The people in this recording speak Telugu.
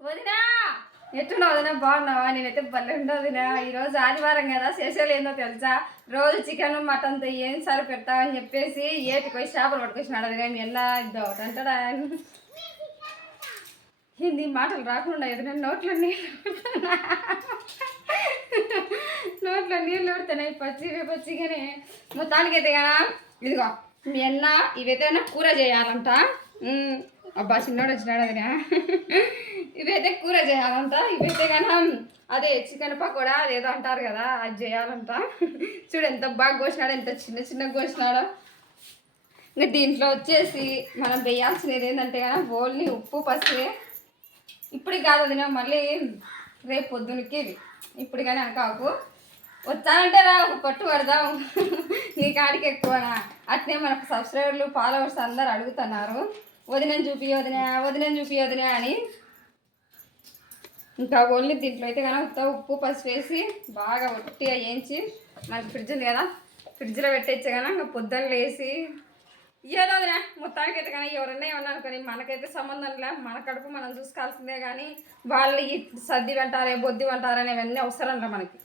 వదినా! ఎట్టున్నావు వదినా? బాగున్నావా? నేనైతే భలే ఉండవు వదినా. ఈరోజు ఆదివారం కదా శేషాలు ఏందో తెలుసా? రోజు చికెన్ మటన్తో ఏం సరి పెడతావని చెప్పేసి ఏటికి పోయి చేపలు పట్టుకొచ్చినాడు అది నేను ఎలా ఇద్దో అంటాడా? హిందీ మాటలు రాకుండా ఎదురు నోట్లో నీళ్ళు నోట్లో నీళ్ళు ఊడుతున్నాయి పచ్చి పచ్చిగానే మొత్తానికి అయితే కదా ఇదిగో మీ అన్న ఇవైతే కూర చేయాలంట. అబ్బా చిన్నోడు వచ్చినాడు అదినా. ఇవైతే కూర చేయాలంట ఇవైతే కన్నా అదే చికెన్ పకోడా అదేదో అంటారు కదా అది చేయాలంట. చూడు ఎంత బాగా కోసినాడు ఎంత చిన్న చిన్న కోసినాడో. ఇంకా దీంట్లో వచ్చేసి మనం వేయాల్సినది ఏంటంటే కానీ ఓన్లీ ఉప్పు పసుపే. ఇప్పుడు కాదు అది మళ్ళీ రేపు పొద్దునకి ఇది. ఇప్పుడు కానీ అనకాకు వచ్చానంటే రా ఒక పట్టు పడదాం. నీ కాడికి ఎక్కువనా? అట్నే మనకు సబ్స్క్రైబర్లు ఫాలోవర్స్ అందరు అడుగుతున్నారు. వదినని చూపి వదిన వదినని చూపి వదిన అని. ఇంకా ఓన్లీ దీంట్లో అయితే కనుక ఉప్పు పసుపు వేసి బాగా ఒట్టిగా వేయించి మనకి ఫ్రిడ్జ్ ఉంది కదా ఫ్రిడ్జ్లో పెట్టేచ్చే కానీ ఇంకా పొద్దున్న లేసి. ఏదో వదినా మొత్తానికి అయితే కానీ ఎవరన్నా ఏమన్నా అనుకోని మనకైతే సంబంధం లే మన కడుపు మనం చూసుకోవాల్సిందే కానీ వాళ్ళు ఈ సర్ది అంటారే బొద్ది అంటారు అవసరం రా మనకి.